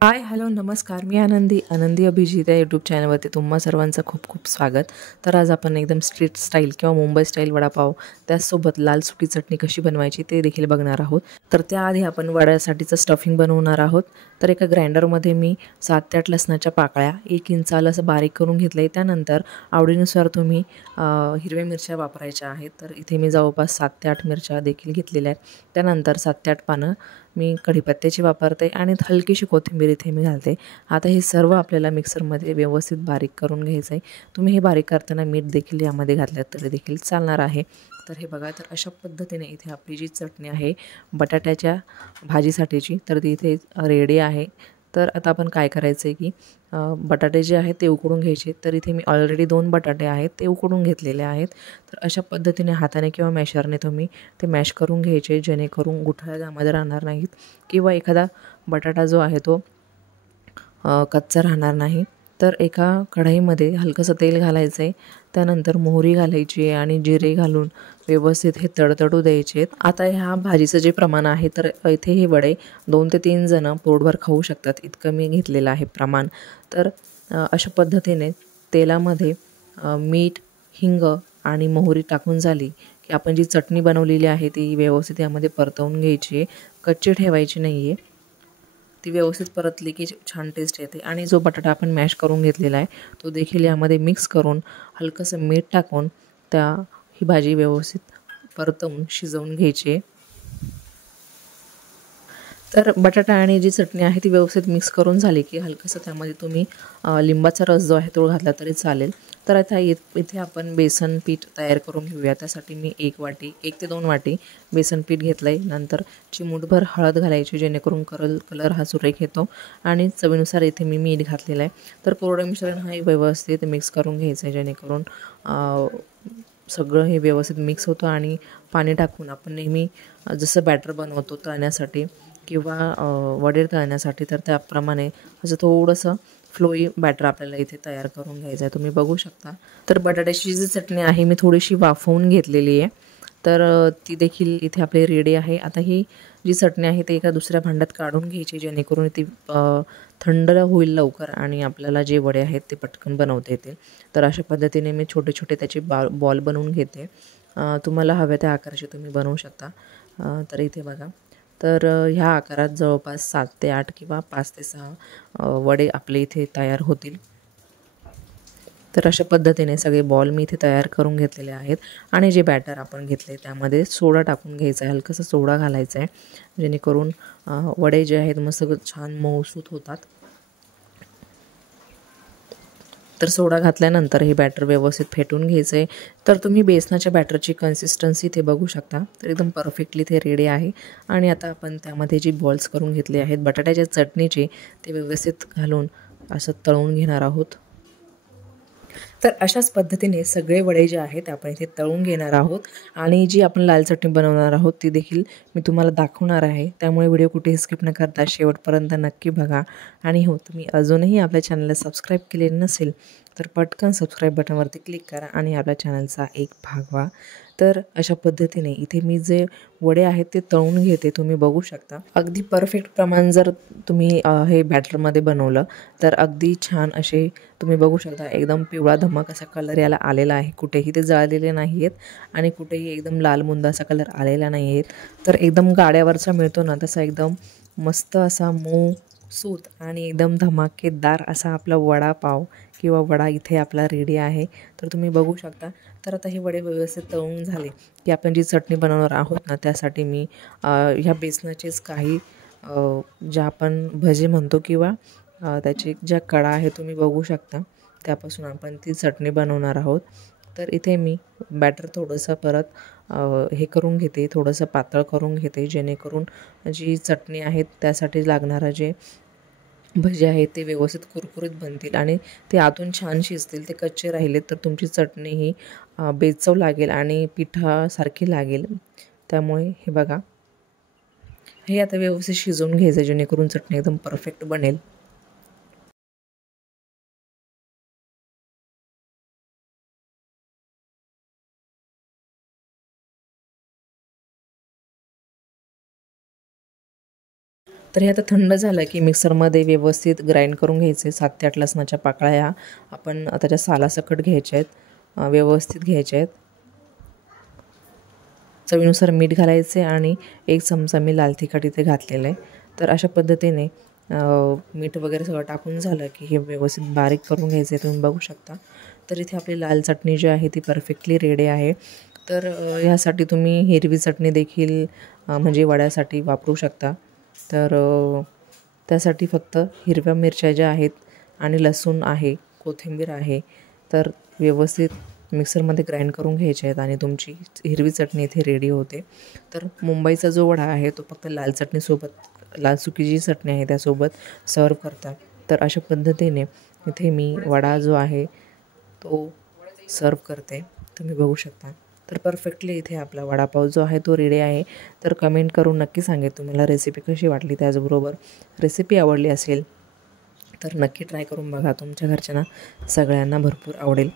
हाय, hello, नमस्कार. मी आनंदी अभिजित या यूट्यूब चॅनलवरती तुम्हा सर्वांचं खूप खूप स्वागत. तर आज आपण एकदम स्ट्रीट स्टाईल किंवा मुंबई स्टाईल वडापाव त्याचसोबत लाल सुकी चटणी कशी बनवायची ते देखील बघणार आहोत. तर त्याआधी आपण वड्यासाठीचं स्टफिंग बनवणार आहोत. तर एका ग्राइंडरमध्ये मी 7 ते 8 लसणाच्या पाकळ्या 1 इंच आलं असं बारीक करून घेतलं आहे. त्यानंतर आवडीनुसार तुम्ही हिरव्या मिरच्या वापरायच्या आहेत. तर इथे मी जवळपास 7 ते 8 मिरच्या देखील घेतलेल्या आहेत. त्यानंतर 7 ते 8 पानं मी कढीपत्त्याची वापरते आणि हलकीशी कोथिंबीर इथे मी घालते. आता हे सर्व आपल्याला मिक्सरमध्ये व्यवस्थित बारीक करून घ्यायचं आहे. तुम्ही हे बारीक करताना मीठ देखील यामध्ये घातलं तरी देखील चालणार आहे. तर हे बघा, तर अशा पद्धतीने इथे आपली जी चटणी आहे बटाट्याच्या भाजीसाठीची, तर ती इथे रेडी आहे. तर आता आपण काय करायचं आहे की बटाटे जे आहेत ते उकडून घ्यायचे. तर इथे मी ऑलरेडी 2 बटाटे आहेत ते उकडून घेतलेले आहेत. तर अशा पद्धतीने हाताने किंवा मॅशरने तुम्ही ते मॅश करून घ्यायचे, जेणेकरून गुठळ्या त्यामध्ये राहणार नाहीत किंवा एखादा बटाटा जो आहे तो कच्चा राहणार नाही. तर एका कढईमध्ये हलकंसं तेल घालायचं आहे. त्यानंतर मोहरी घालायची आहे आणि जिरे घालून व्यवस्थित हे तडतडू द्यायचे आहेत. आता ह्या भाजीचं जे प्रमाण आहे, तर इथे हे वडे 2 ते 3 जणं पोटभर खाऊ शकतात, इतकं मी घेतलेलं आहे प्रमाण. तर अशा पद्धतीने तेलामध्ये मीठ, हिंग आणि मोहरी टाकून झाली की आपण जी चटणी बनवलेली आहे ती व्यवस्थित यामध्ये परतवून घ्यायची आहे. कच्ची ठेवायची नाही आहे. ती व्यवस्थित परतली की छान टेस्ट येते. आणि जो बटाटा आपण मॅश करून घेतलेला आहे तो देखील यामध्ये मिक्स करून हलकंसं मीठ टाकून ही भाजी व्यवस्थित परतवून शिजवून घ्यायची आहे. तर बटाटा आणि जी चटणी आहे ती व्यवस्थित मिक्स करून झाली की हलकंसं त्यामध्ये तुम्ही लिंबाचा रस जो आहे तो घातला तरी चालेल. तर आता इथे आपण बेसन पीठ तयार करून घेऊया. त्यासाठी मी 1 ते 2 वाटी बेसन पीठ घेतलं आहे. नंतर चिमूटभर हळद घालायची, जेणेकरून कलर हा सुरेख येतो. आणि चवीनुसार इथे मी मीठ घातलेलं आहे. तर कोरडं मिश्रण हे व्यवस्थित मिक्स करून घ्यायचं आहे, जेणेकरून सगळं हे व्यवस्थित मिक्स होतं. आणि पाणी टाकून आपण नेहमी जसं बॅटर बनवतो तळण्यासाठी किंवा वडे तळण्यासाठी, तर त्याप्रमाणे असं थोडंसं फ्लोई बॅटर आपल्याला इथे तयार करून घ्यायचं आहे. तुम्ही बघू शकता. तर बटाट्याची जी चटणी आहे मी थोडीशी वाफवून घेतलेली आहे. तर ती देखील इथे आपली रेडी आहे. आता ही जी चटणी आहे ती एका दुसऱ्या भांड्यात काढून घ्यायची, जेणेकरून ती थंड होईल लवकर आणि आपल्याला जे वडे आहेत ते पटकन बनवता येतील. तर अशा पद्धतीने मी छोटे छोटे त्याचे बॉल बनवून घेते. तुम्हाला हव्या त्या आकाराचे तुम्ही बनवू शकता. तर इथे बघा. तर ह्या आकारात जवळपास 7 ते 8 किंवा 5 ते 6 वडे आपले इथे तयार होतील. तर अशा पद्धतीने सगळे बॉल मी इथे तयार करून घेतलेले आहेत. आणि जे बॅटर आपण घेतले त्यामध्ये सोडा टाकून घ्यायचा आहे, हलकंसं सोडा घालायचा आहे, जेणेकरून वडे जे आहेत मस्त छान मऊसूत होतात. तर सोडा घातल्यानंतर हे बॅटर व्यवस्थित फेटून घ्यायचं आहे. तर तुम्ही बेसनाच्या बॅटरची कन्सिस्टन्सी ते बघू शकता. तर एकदम परफेक्टली ते रेडी आहे. आणि आता आपण त्यामध्ये जी बॉल्स करून घेतले आहेत बटाट्याच्या चटणीचे, ते व्यवस्थित घालून असं तळून घेणार आहोत. तर अशाच पद्धतीने सगळे वडे जे आहेत आपण इथे तळून घेणार आहोत. आणि जी आपण लाल चटणी बनवणार आहोत ती देखील मी तुम्हाला दाखवणार आहे. त्यामुळे व्हिडिओ कुठेही स्किप न करता शेवटपर्यंत नक्की बघा. आणि हो, तुम्ही अजूनही आपल्या चॅनलला सबस्क्राईब केले नसेल तर पटकन सबस्क्राईब बटनवरती क्लिक करा आणि आपल्या चॅनलचा एक भाग व्हा. तर अशा पद्धतीने इथे मी जे वडे आहेत ते तळून घेते. तुम्ही बघू शकता अगदी परफेक्ट प्रमाण जर तुम्ही हे बॅटरमध्ये बनवलं तर अगदी छान असे तुम्ही बघू शकता. एकदम पिवळा धमक असा कलर याला आलेला आहे. कुठेही ते जळलेले नाही आहेत आणि कुठेही एकदम लालमुंद असा कलर आलेला नाही आहे. तर एकदम गाड्यावरचा मिळतो ना तसा एकदम मस्त असा मऊ सूत आणि एकदम धमाकेदार असा आपला वडापाव किंवा वडा इथे आपला रेडी आहे. तर तुम्ही बघू शकता. तर आता हे वडे व्यवस्थित तळून झाले की आपण जी चटणी बनवणार आहोत ना त्यासाठी मी ह्या बेसनाचेच काही ज्या आपण भजे म्हणतो किंवा त्याची ज्या कडा आहे तुम्ही बघू शकता, त्यापासून आपण ती चटणी बनवणार आहोत. तर इथे मी बॅटर थोडंसं परत हे करून घेते, थोडंसं पातळ करून घेते, जेणेकरून जी चटणी आहे त्यासाठी लागणारं जे भजे आहेत ते व्यवस्थित कुरकुरीत बनतील आणि ते आतून छान शिजतील. ते कच्चे राहिले तर तुमची चटणी ही बेचव लागेल आणि पिठासारखी लागेल. त्यामुळे हे बघा, हे आता व्यवस्थित शिजवून घ्यायचं, जेणेकरून चटणी एकदम परफेक्ट बनेल. तर हे आता थंड झालं की मिक्सरमध्ये व्यवस्थित ग्राइंड करून घ्यायचे. 7 ते 8 लसणाच्या पाकळ्या ह्या आपण त्याच्या सालासकट घ्यायच्या आहेत, व्यवस्थित घ्यायच्या आहेत. चवीनुसार मीठ घालायचे आणि 1 चमचा मी लाल तिखट इथे घातलेलं आहे. तर अशा पद्धतीने मीठ वगैरे सगळं टाकून झालं की हे व्यवस्थित बारीक करून घ्यायचे. तुम्ही बघू शकता. तर इथे आपली लाल चटणी जी आहे ती परफेक्टली रेडी आहे. तर ह्यासाठी तुम्ही हिरवी चटणी देखील म्हणजे वड्यासाठी वापरू शकता. तर त्यासाठी फक्त हिरव्या मिरच्या ज्या आहेत आणि लसूण आहे, कोथिंबीर आहे, तर व्यवस्थित मिक्सरमध्ये ग्राइंड करून घ्यायचे आहेत आणि तुमची हिरवी चटणी इथे रेडी होते. तर मुंबईचा जो वडा आहे तो फक्त लाल चटणीसोबत, लाल सुकी जी चटणी आहे त्यासोबत सर्व करतात. तर अशा पद्धतीने इथे मी वडा जो आहे तो सर्व करते. तुम्ही बघू शकता. तर परफेक्टली इथे आपला वडापाव जो आहे तो रेडी आहे. तर कमेंट करून नक्की सांगेल तुम्हाला रेसिपी कशी वाटली. त्याचबरोबर रेसिपी आवडली असेल तर नक्की ट्राय करून बघा. तुमच्या घरच्यांना सगळ्यांना भरपूर आवडेल.